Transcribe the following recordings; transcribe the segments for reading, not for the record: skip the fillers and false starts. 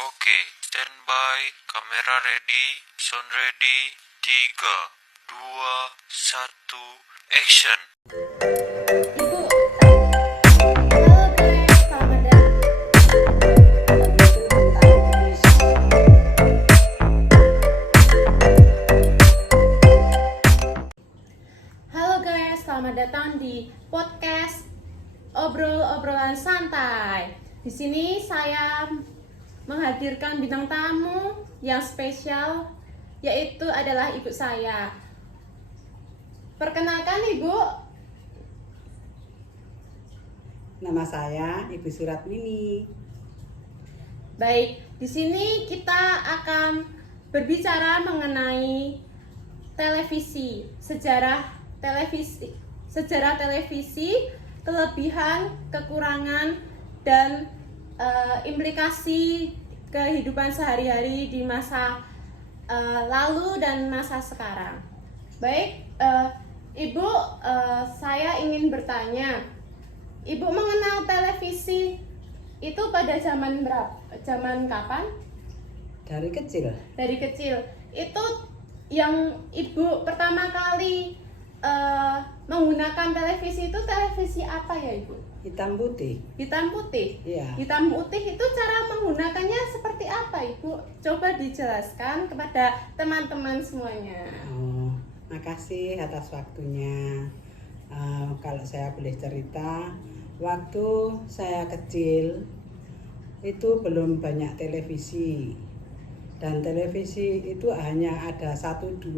Oke, standby, kamera ready, sound ready, 3, 2, 1, action. Ibu, halo guys, selamat datang. Halo guys, selamat datang di podcast obrolan santai. Di sini saya menghadirkan bintang tamu yang spesial, yaitu adalah ibu saya. Perkenalkan ibu. Nama saya Ibu Suratmini. Baik, di sini kita akan berbicara mengenai televisi, sejarah televisi, kelebihan, kekurangan, dan implikasi kehidupan sehari-hari di masa lalu dan masa sekarang. Baik, Ibu, saya ingin bertanya, Ibu mengenal televisi itu pada zaman berapa? Zaman kapan? Dari kecil. Dari kecil. Itu yang Ibu pertama kali menggunakan televisi itu televisi apa ya Ibu? Hitam putih. Hitam putih. Iya. Hitam putih itu cara menggunakannya seperti apa Ibu? Coba dijelaskan kepada teman-teman semuanya. Oh, makasih atas waktunya. Kalau saya boleh cerita, waktu saya kecil itu belum banyak televisi, dan televisi itu hanya ada 1-2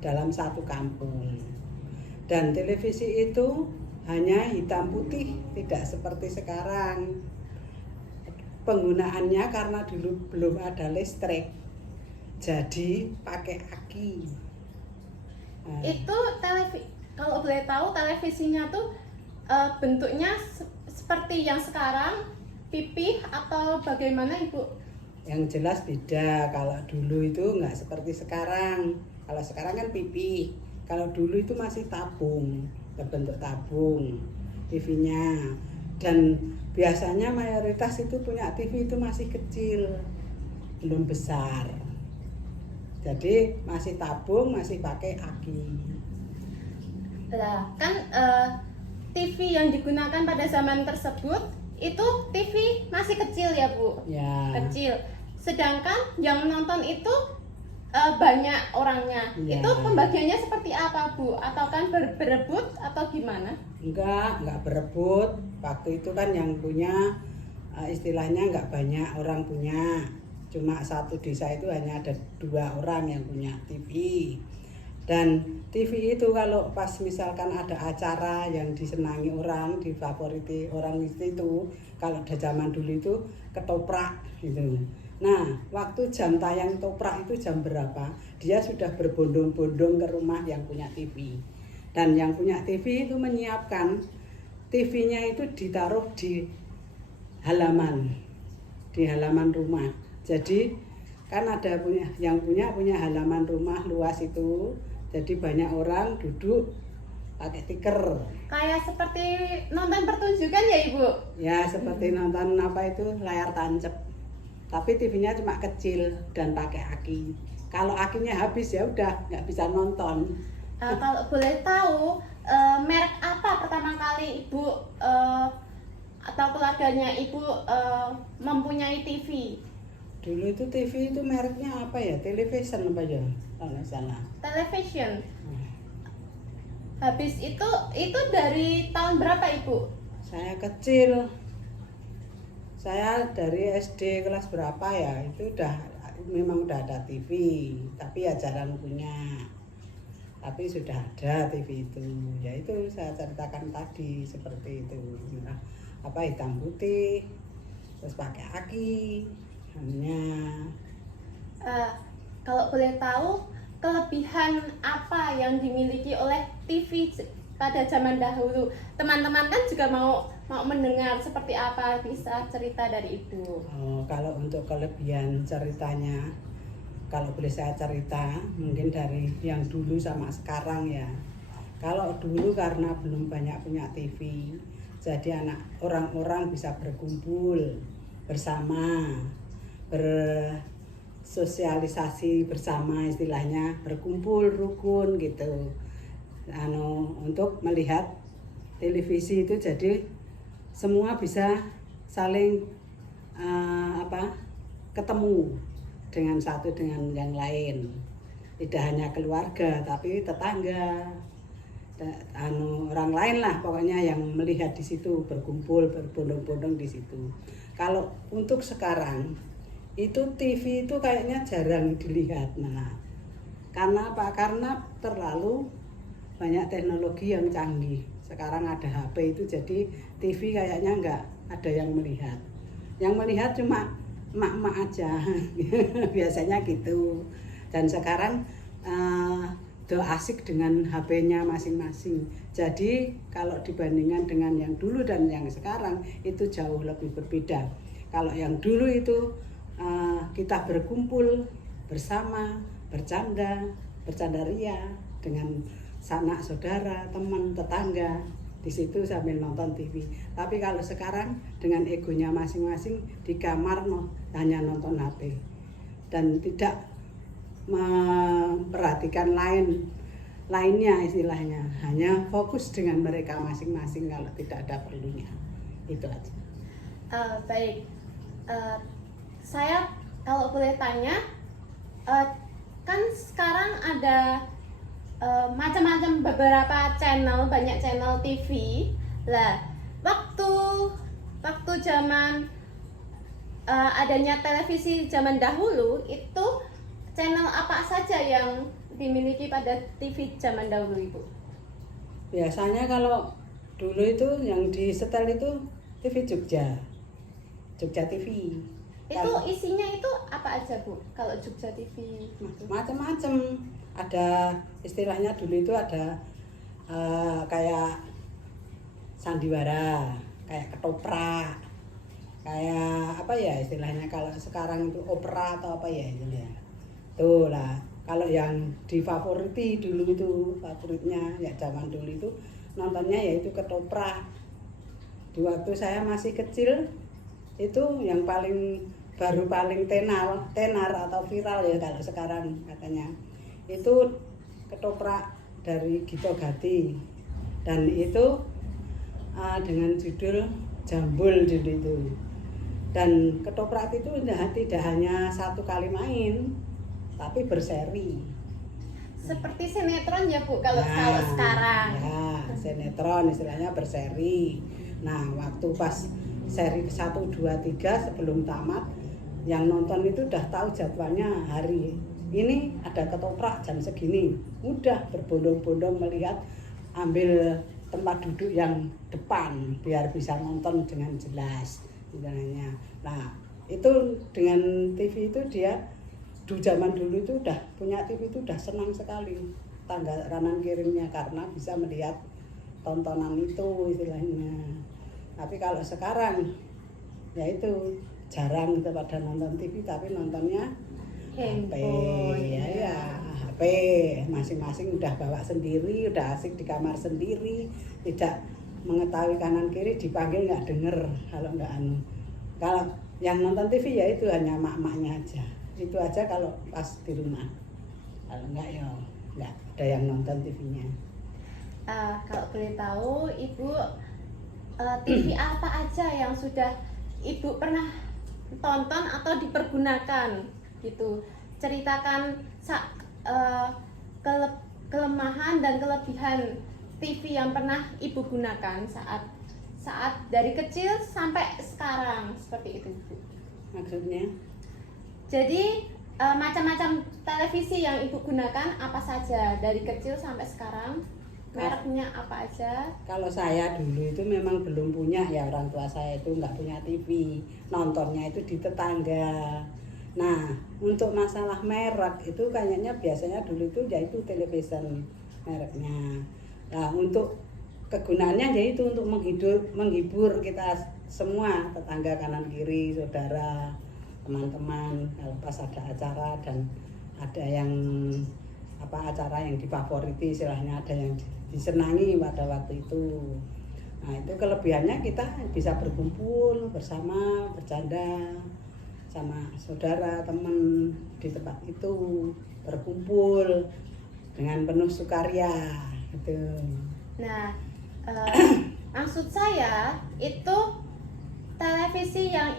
dalam satu kampung, dan televisi itu hanya hitam putih, tidak seperti sekarang. Penggunaannya karena dulu belum ada listrik, jadi pakai aki. Itu kalau boleh tahu televisinya tuh bentuknya seperti yang sekarang, pipih atau bagaimana Ibu? Yang jelas beda. Kalau dulu itu nggak seperti sekarang. Kalau sekarang kan pipi. Kalau dulu itu masih tabung, berbentuk tabung TV-nya. Dan biasanya mayoritas itu punya TV itu masih kecil, belum besar. Jadi masih tabung, masih pakai aki. Lah, kan TV yang digunakan pada zaman tersebut itu TV masih kecil ya Bu? Ya. Kecil. Sedangkan yang nonton itu banyak orangnya. Ya. Itu pembagiannya seperti apa Bu? Atau kan berebut atau gimana? Enggak berebut. Waktu itu kan yang punya istilahnya enggak banyak orang punya. Cuma satu desa itu hanya ada 2 orang yang punya TV. Dan TV itu kalau pas misalkan ada acara yang disenangi orang, difavoriti orang itu, kalau ada zaman dulu itu ketoprak gitu. Nah, waktu jam tayang ketoprak itu jam berapa, dia sudah berbondong-bondong ke rumah yang punya TV. Dan yang punya TV itu menyiapkan TV-nya itu ditaruh di halaman rumah. Jadi kan ada yang punya halaman rumah luas itu. Jadi banyak orang duduk pakai tikar. Kayak seperti nonton pertunjukan ya Ibu? Ya, seperti nonton layar tancap. Tapi TV-nya cuma kecil dan pakai aki. Kalau akinya habis ya udah nggak bisa nonton. Kalau boleh tahu merek apa pertama kali Ibu atau keluarganya Ibu mempunyai TV? Dulu itu TV itu mereknya apa ya? Television apa ya? Kalau nggak salah. Television. Habis itu dari tahun berapa Ibu? Saya kecil. Saya dari SD kelas berapa ya? Itu memang udah ada TV, tapi ya jarang punya. Tapi sudah ada TV itu. Ya itu saya ceritakan tadi seperti itu. Nah, hitam putih, terus pakai aki. Kalau boleh tahu kelebihan apa yang dimiliki oleh TV pada zaman dahulu? Teman-teman kan juga mau mendengar seperti apa, bisa cerita dari Ibu. Kalau untuk kelebihan ceritanya, kalau boleh saya cerita mungkin dari yang dulu sama sekarang ya. Kalau dulu karena belum banyak punya TV, jadi orang-orang bisa berkumpul bersama. bersosialisasi bersama, istilahnya berkumpul rukun gitu. Untuk melihat televisi itu jadi semua bisa saling ketemu dengan satu dengan yang lain. Tidak hanya keluarga tapi tetangga, orang lain lah pokoknya yang melihat di situ, berkumpul berbondong-bondong di situ. Kalau untuk sekarang itu TV itu kayaknya jarang dilihat malah. Karena apa? Karena terlalu banyak teknologi yang canggih. Sekarang ada HP itu jadi TV kayaknya nggak ada yang melihat. Yang melihat cuma emak-emak aja biasanya gitu. Dan sekarang udah asik dengan HP-nya masing-masing. Jadi kalau dibandingkan dengan yang dulu dan yang sekarang itu jauh lebih berbeda. Kalau yang dulu itu kita berkumpul bersama, bercanda ria dengan sanak saudara, teman, tetangga di situ sambil nonton TV. Tapi kalau sekarang dengan egonya masing-masing di kamar hanya nonton HP dan tidak memperhatikan lainnya, istilahnya hanya fokus dengan mereka masing-masing kalau tidak ada perlunya. Itu aja. Baik, saya kalau boleh tanya, kan sekarang ada macam-macam beberapa channel, banyak channel TV lah. Waktu zaman adanya televisi zaman dahulu itu channel apa saja yang dimiliki pada TV zaman dahulu, Ibu? Biasanya kalau dulu itu yang disetel itu TV Jogja TV. Itu isinya itu apa aja, Bu? Kalau Jogja TV gitu. Macam-macam. Ada istilahnya dulu itu ada kayak sandiwara, kayak ketoprak, kayak apa ya istilahnya, kalau sekarang itu opera atau apa ya itu ya. Tuh lah, kalau yang difavoriti dulu itu, favoritnya ya zaman dulu itu nontonnya yaitu ketoprak. Di waktu saya masih kecil itu yang paling tenar atau viral ya kalau sekarang katanya, itu ketoprak dari Gito Gati, dan itu dengan judul Jambul dulu itu. Dan ketoprak itu tidak hanya satu kali main tapi berseri. Seperti sinetron ya, Bu, kalau sekarang. Ya, sinetron istilahnya berseri. Nah, waktu pas seri 1, 2, 3 sebelum tamat, yang nonton itu udah tahu jadwalnya hari ini ada ketoprak jam segini. Udah berbondong-bondong melihat, ambil tempat duduk yang depan biar bisa nonton dengan jelas istilahnya. Nah, itu dengan TV itu dia zaman dulu itu udah punya TV itu udah senang sekali tangga kanan kirinya karena bisa melihat tontonan itu istilahnya. Tapi kalau sekarang ya itu jarang kita pada nonton TV tapi nontonnya HP ya HP masing-masing udah bawa sendiri, udah asik di kamar sendiri, tidak mengetahui kanan kiri, dipanggil nggak denger kalau nggak Kalau yang nonton TV ya itu hanya mak-maknya aja. Itu aja kalau pas di rumah. Kalau enggak ya enggak ada yang nonton TV-nya. Kalau boleh tahu, Ibu, TV apa aja yang sudah Ibu pernah tonton atau dipergunakan gitu? Ceritakan kelemahan dan kelebihan TV yang pernah Ibu gunakan saat dari kecil sampai sekarang, seperti itu, Bu. Maksudnya? Jadi macam-macam televisi yang Ibu gunakan apa saja dari kecil sampai sekarang, mereknya apa aja? Kalau saya dulu itu memang belum punya, ya orang tua saya itu nggak punya TV, nontonnya itu di tetangga. Nah, untuk masalah merek itu kayaknya biasanya dulu itu yaitu television mereknya. Nah, untuk kegunaannya yaitu untuk menghibur kita semua, tetangga kanan kiri, saudara, teman-teman, kalau pas ada acara dan ada yang acara yang difavoriti istilahnya, ada yang disenangi pada waktu itu. Nah, itu kelebihannya kita bisa berkumpul bersama, bercanda sama saudara, teman di tempat itu berkumpul dengan penuh sukaria gitu. Nah, maksud saya itu televisi yang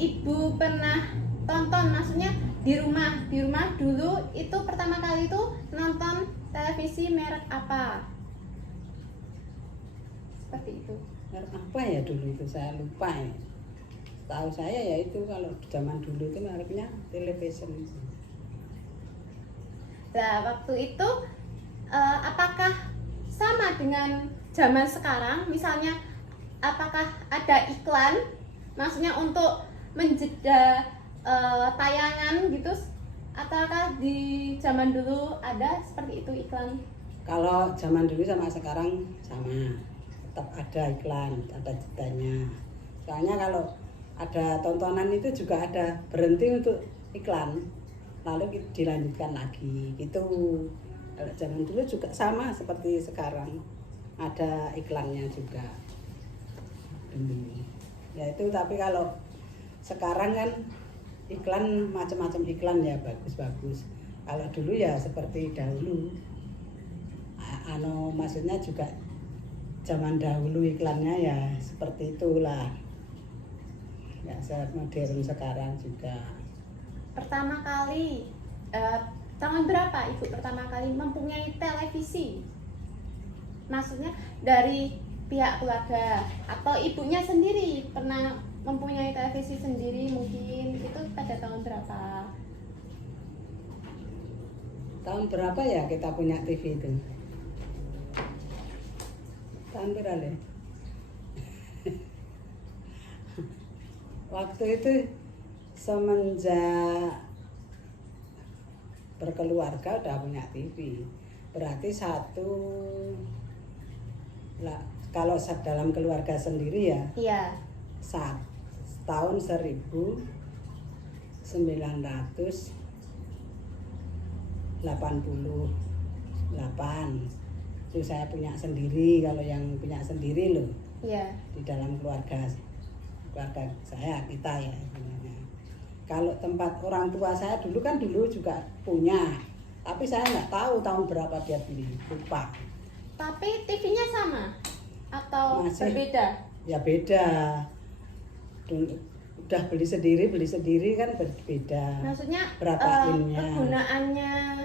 ibu pernah tonton, maksudnya di rumah dulu itu pertama kali itu nonton televisi merek apa? Seperti itu. Merek apa ya dulu itu saya lupa ya. Tahu saya ya itu kalau zaman dulu itu mereknya television. Nah, waktu itu apakah sama dengan zaman sekarang? Misalnya, apakah ada iklan? Maksudnya untuk menjeda tayangan gitu? Ataukah di zaman dulu ada seperti itu iklan? Kalau zaman dulu sama sekarang sama, tetap ada iklan, ada jedanya. Soalnya kalau ada tontonan itu juga ada berhenti untuk iklan, lalu dilanjutkan lagi gitu. Kalau zaman dulu juga sama seperti sekarang, ada iklannya juga dulu. Ya itu, tapi kalau sekarang kan iklan macam-macam iklan ya, bagus-bagus. Kalau dulu ya seperti dahulu, maksudnya juga zaman dahulu iklannya ya seperti itulah. Ya sangat modern sekarang juga. Pertama kali tahun berapa ibu pertama kali mempunyai televisi? Maksudnya dari pihak keluarga atau ibunya sendiri pernah mempunyai televisi sendiri, mungkin itu pada tahun berapa? Tahun berapa ya kita punya TV itu? Tahun berapa? Waktu itu semenjak berkeluarga udah punya TV. Berarti kalau dalam keluarga sendiri ya. Iya. Tahun 1988 itu saya punya sendiri. Kalau yang punya sendiri loh, Iya. di dalam keluarga saya, kita ya sebenarnya. Kalau tempat orang tua saya dulu juga punya, tapi saya nggak tahu tahun berapa dia beli, lupa. Tapi TV-nya sama atau Masih. berbeda? Ya beda. Udah beli sendiri kan berbeda. Maksudnya Berapa innya? kegunaannya,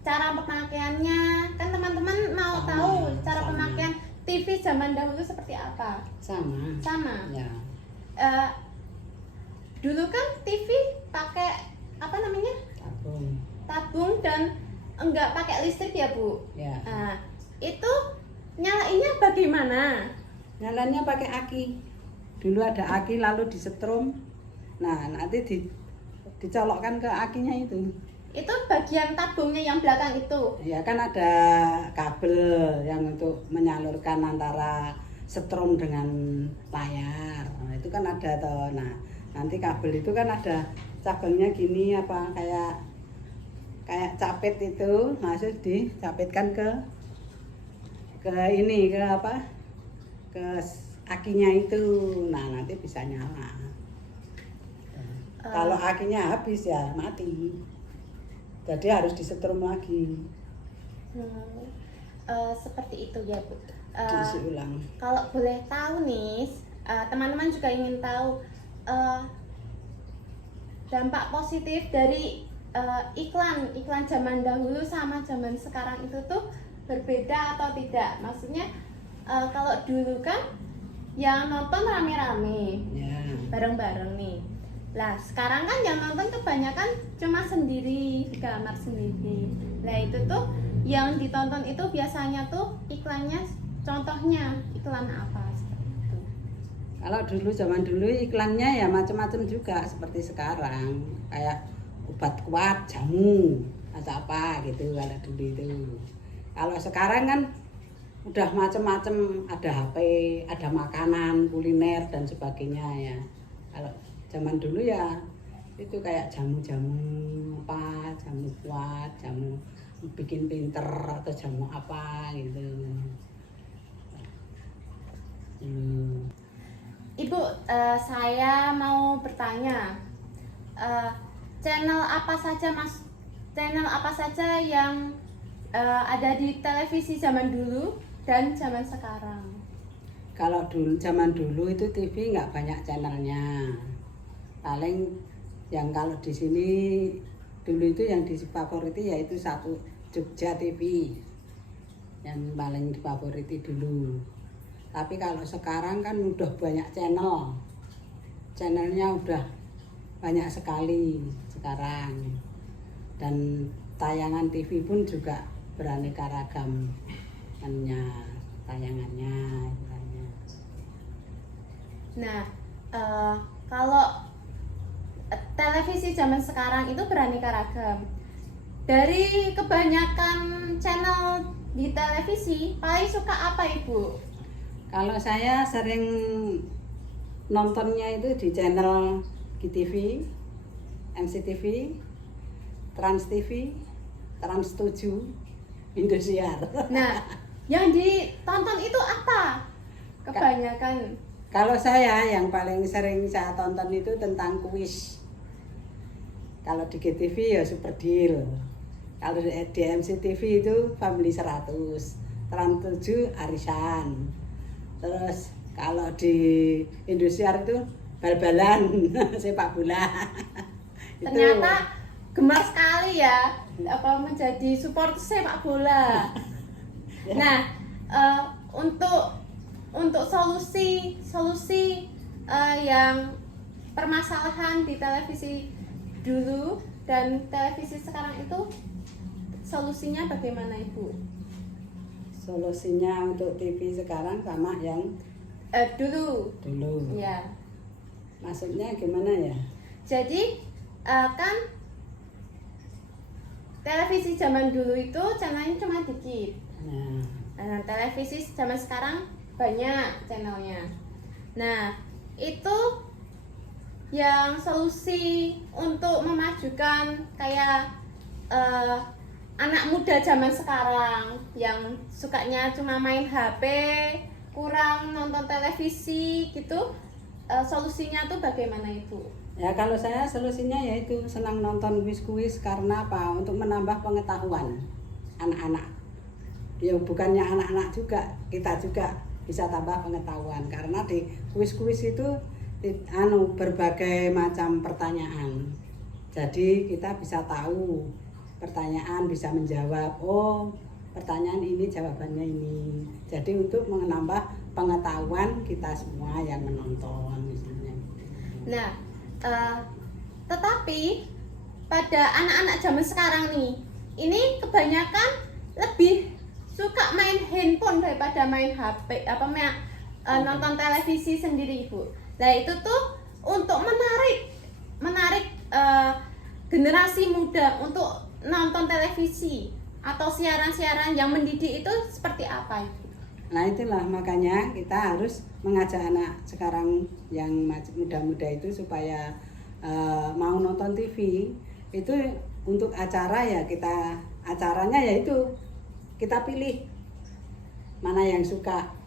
cara pemakaiannya, kan teman-teman mau tahu cara sama. pemakaian TV zaman dahulu seperti apa? Sama. Ya. Dulu kan TV pakai apa namanya? Tabung dan enggak pakai listrik ya Bu? Ya. Nah, itu nyalainnya bagaimana? Nyalanya pakai aki. Dulu ada aki lalu disetrum. Nah, nanti dicolokkan ke akinya itu. Itu bagian tabungnya yang belakang itu. Ya kan ada kabel yang untuk menyalurkan antara setrum dengan layar. Nah, itu kan ada toh. Nah, nanti kabel itu kan ada cabangnya gini apa kayak capit itu, masuk dicapitkan ke ini ke akinya itu. Nah, nanti bisa nyala. Kalau akinya habis ya mati. Jadi harus disetrum lagi. Seperti itu ya Bu. Diisi ulang. Kalau boleh tahu nih, teman-teman juga ingin tahu dampak positif dari iklan zaman dahulu sama zaman sekarang itu tuh berbeda atau tidak? Maksudnya kalau dulu kan yang nonton rame-rame, Ya. bareng-bareng nih. Lah sekarang kan yang nonton kebanyakan cuma sendiri di kamar sendiri. Nah itu tuh yang ditonton itu biasanya tuh iklannya, contohnya iklan apa seperti itu? Kalau dulu zaman dulu iklannya ya macam-macam juga seperti sekarang, kayak obat kuat, jamu atau apa gitu kalau dulu itu. Kalau sekarang kan udah macam-macam, ada HP, ada makanan, kuliner dan sebagainya ya. Kalau zaman dulu ya itu kayak jamu-jamu apa, jamu kuat, jamu bikin pinter atau jamu apa gitu. Ibu, saya mau bertanya, channel apa saja Mas? Channel apa saja yang ada di televisi zaman dulu dan zaman sekarang? Kalau dulu zaman dulu itu TV nggak banyak channelnya. Paling yang kalau di sini dulu itu yang difavoriti yaitu satu Jogja TV yang paling difavoriti dulu. Tapi kalau sekarang kan udah banyak channelnya udah banyak sekali sekarang, dan tayangan TV pun juga beraneka ragam tayangannya istilahnya. Nah, kalau televisi zaman sekarang itu beraneka ragam. Dari kebanyakan channel di televisi, paling suka apa Ibu? Kalau saya sering nontonnya itu di channel GTV, MCTV, Trans TV, Trans 7, Indosiar. Nah, yang ditonton itu apa? Kebanyakan. Kalau saya yang paling sering saya tonton itu tentang kuis. Kalau di GTV ya Super Deal. Kalau di MCTV itu Family 100, Trans 7 Arisan. Terus kalau di Indosiar itu bal-balan sepak bola. Ternyata gemar sekali ya menjadi supporter sepak bola. Nah, untuk solusi yang permasalahan di televisi dulu dan televisi sekarang itu solusinya bagaimana Ibu? Solusinya untuk TV sekarang sama yang Dulu. Ya. Maksudnya gimana ya? Jadi kan televisi zaman dulu itu channelnya cuma dikit. Nah, televisi zaman sekarang banyak channelnya. Nah, itu yang solusi untuk memajukan kayak anak muda zaman sekarang yang sukanya cuma main HP, kurang nonton televisi gitu, solusinya tuh bagaimana itu? Ya kalau saya solusinya yaitu senang nonton kuis-kuis karena apa? Untuk menambah pengetahuan anak-anak. Ya bukannya anak-anak juga, kita juga bisa tambah pengetahuan karena di kuis-kuis itu berbagai macam pertanyaan. Jadi kita bisa tahu pertanyaan, bisa menjawab. Oh, pertanyaan ini jawabannya ini. Jadi untuk menambah pengetahuan kita semua yang menonton misalnya. Nah, tetapi pada anak-anak zaman sekarang nih, ini kebanyakan lebih suka main handphone daripada main HP, nonton televisi sendiri Ibu. Nah itu tuh untuk menarik generasi muda untuk nonton televisi atau siaran-siaran yang mendidik itu seperti apa Ibu? Nah itulah makanya kita harus mengajak anak sekarang yang muda-muda itu supaya mau nonton TV itu untuk acara ya acaranya yaitu kita pilih mana yang suka.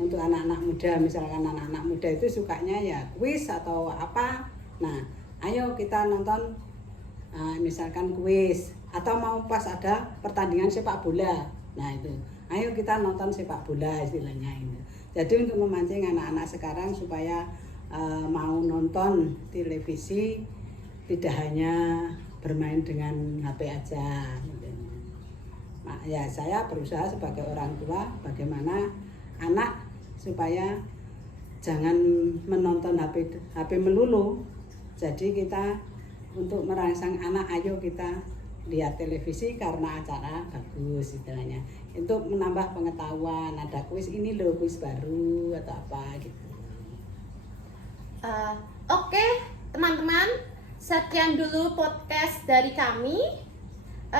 Untuk anak-anak muda, misalkan anak-anak muda itu sukanya ya kuis atau apa. Nah ayo kita nonton misalkan kuis atau mau pas ada pertandingan sepak bola. Nah itu ayo kita nonton sepak bola istilahnya ini. Jadi untuk memancing anak-anak sekarang supaya mau nonton televisi tidak hanya bermain dengan HP aja. Nah, ya saya berusaha sebagai orang tua bagaimana anak supaya jangan menonton HP melulu. Jadi kita untuk merangsang anak ayo kita lihat televisi karena acara bagus istilahnya. Untuk menambah pengetahuan, ada kuis ini loh, kuis baru atau apa gitu. Oke, teman-teman, sekian dulu podcast dari kami.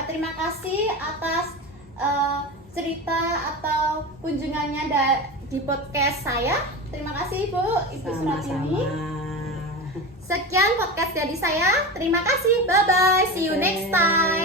Terima kasih atas cerita atau kunjungannya di podcast saya. Terima kasih Ibu Suratini. Sekian podcast dari saya. Terima kasih. Bye bye. See you next time.